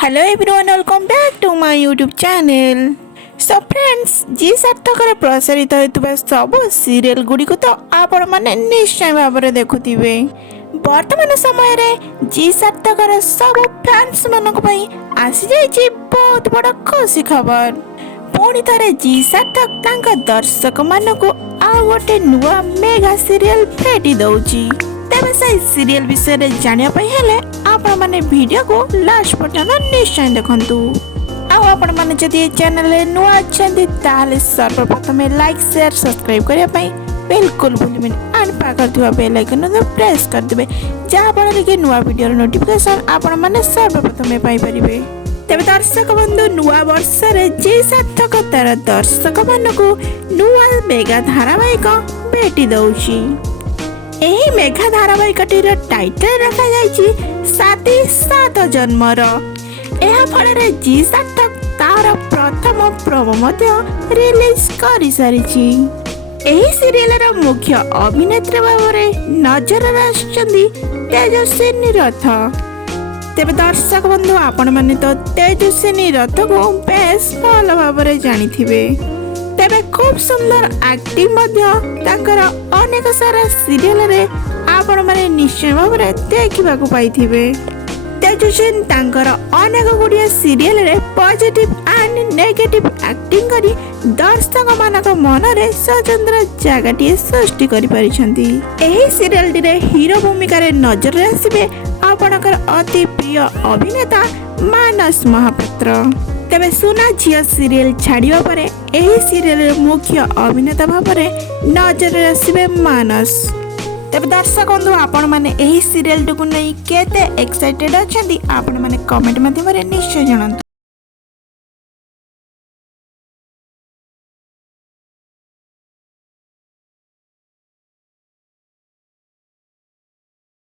Hello everyone, welcome back to my YouTube channel. So friends, जी सार्थक प्रसारित होता सब सीरियल गुड़िक तो आपण मैंने निश्चय भाव में देखुवे। वर्तमान समय रे जी सार्थक सब फैंस मानक आसी जाइए बहुत बड़ा खुशी खबर। पुणी थे जी सार्थक तांका दर्शक मानक आ गोटे नुआ मेगा सीरियल भेटी दौची। तेरे से सीरियल विषय जानापी हेले आपण माने वीडियो को लास्ट पर्यंत निश्चय देखंतु। आपण माने जदि चैनल नुआ अच्छे ताले सर्वप्रथम लाइक शेयर सब्सक्राइब करिया पई बिल्कुल भूलिबेन एंड पाकर थुआ बेल आइकन को प्रेस कर देबे जहां पर कि नुआ वीडियो नोटिफिकेशन आपण माने सर्वप्रथम पाई परिबे। तेरे दर्शक बंधु नुआ वर्ष रे जे सार्थक तार दर्शक मानको नुआ मेगा धारावाहिक भेटी दउची। एही मेघा धारावाहिकटीर टाइटल रखा जाइछि साथी सात जन्मर। एहा फଳରେ जी सार्थक तार प्रथम प्रोमो मध्य रिलीज करि सारिछि। एही सीरियलर मुख्य अभिनेत्री भाବରେ नजर आछिଛନ୍ତି तेजस्विनी रथ। तेबे दर्शक बंधु आपण माने तो तेजस्विनी रथ को बेस भल भाବରେ जानिथिबे। तेबे खूब सुंदर एक्टिंग मध्य तांकर अनेक सारा सीरियल रे आपण माने निश्चय भाव में देखा पाइथिबे। तेजस्विनी तांकर अनेक गुड़िया सीरियल रे पॉजिटिव एंड नेगेटिव एक्टिंग करी दर्शक मानक मन रे स्वतंत्र जगह सृष्टि करि परिछंती। एही सीरियल रे हीरो भूमिका रे नजर आसीबे आपणकर अति प्रिय अभिनेता मानस महापात्र। तेबे सुना झिया सीरियल छाड़िबा परे एही सीरियल मुख्य अभिनेता भाव में नजर आसीबे मानस। तेबे दर्शक बंधु आपण माने एही सीरियल को नहीं केते एक्साइटेड अछंती आपण माने कमेंट माध्यम रे निश्चय जणांतु।